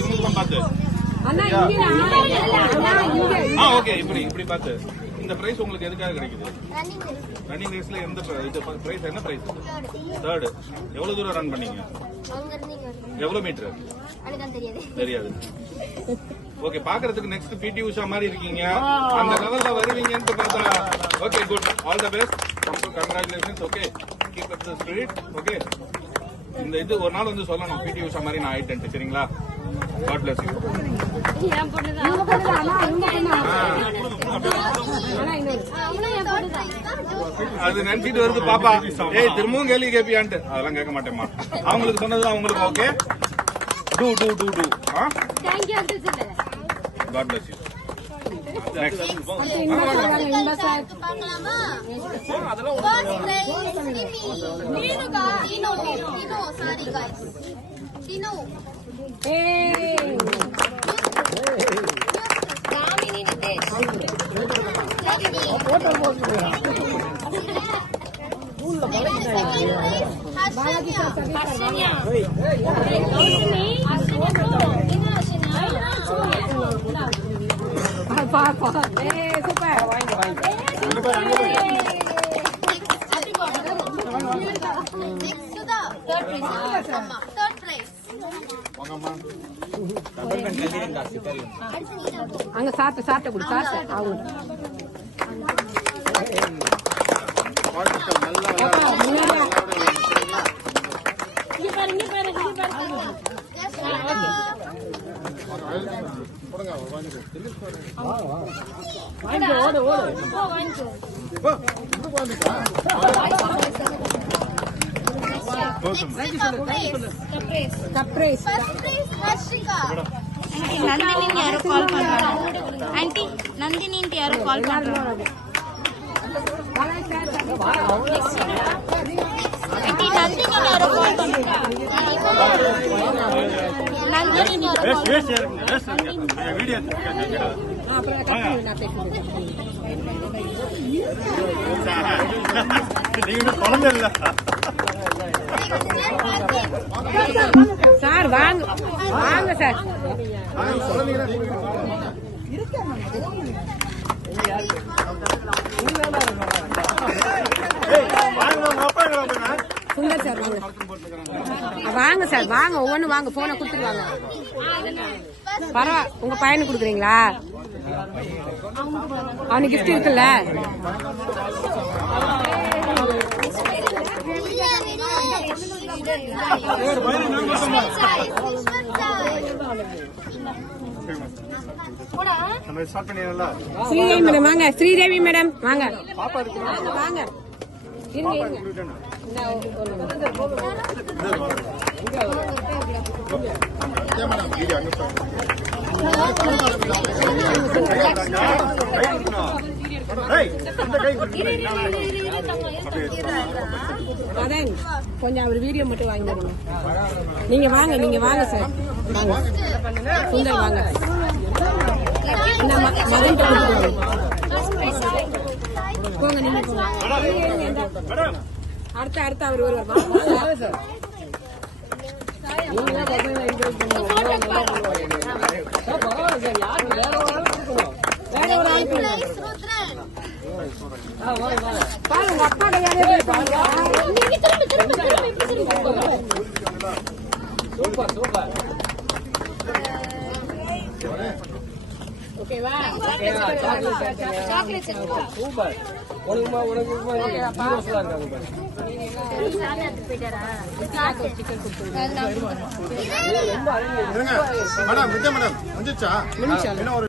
இவங்க பார்த்து ஓகே இப்படி பார்த்து இந்த பிரைஸ் உங்களுக்கு எதுக்காக கிடைக்குது? ரன்னிங் ரேஸ்ல எந்த பிரைஸ்? என்ன பிரைஸ்? தேர்ட். எவ்வளவு தூரம் ரன் பண்ணீங்க? எவ்வளவு மீட்டர்? தெரியாது. ஓகே, பாக்குறதுக்கு நெக்ஸ்ட் பிடி உஷா மாதிரி இருக்கீங்க. அந்த லெவல்ல வருவீங்கன்னு பார்த்தா okay good. All the best. Congratulations. Okay, keep up the spirit. Okay, இந்த இது ஒரு நாள் வந்து சொல்லணும் பிடி உஷா மாதிரி நான் ஆயிட்டேன். சரிங்களா? God bless you. அது நினைச்சிட்டு வருது பாப்பா. ஏய் திரும்பவும் கேள்வி கேப்பியான்ட்டு. அதெல்லாம் கேட்க மாட்டேம்மா. அவங்களுக்கு சொன்னது அவங்களுக்கு ஓகே. டூ God bless you. Next. அங்க சாப்பிட்டு குடி சாப்பிட்டு அவங்க நந்தினி யாரோ கால் பண்றாங்க. ஆன்ட்டி நந்தினி யாரோ கால் பண்றாங்க. ஆன்ட்டி நந்தினி யாரோ கால் பண்றாங்க. நந்தினி வீடியோ நீங்க குழந்தை இல்ல சார். வாங்க வாங்க சார். சுந்தர் சார் வாங்க சார். வாங்க ஒவ்வொன்னு வாங்க. போனை கொடுத்துருவாங்க. பரவாயில்ல. உங்க பையனுக்கு கொடுக்குறீங்களா? அவனுக்கு கிஃப்ட் இருக்குல்ல? ஸ்ரீதேவி மேடம் வாங்க. ஸ்ரீதேவி மேடம் வாங்க வாங்க. அதான் கொஞ்சம் அவர் வீடியோ மட்டும் வாங்கிடுங்க. நீங்க வாங்க சார். சுந்தர் வாங்க. போங்க நீங்க போங்க. அடுத்த அவர் வருவார். பாருங்க அப்பாட யாரே ஓகேவா? Chocolate super. உனக்கு மேடம் வந்துச்சா?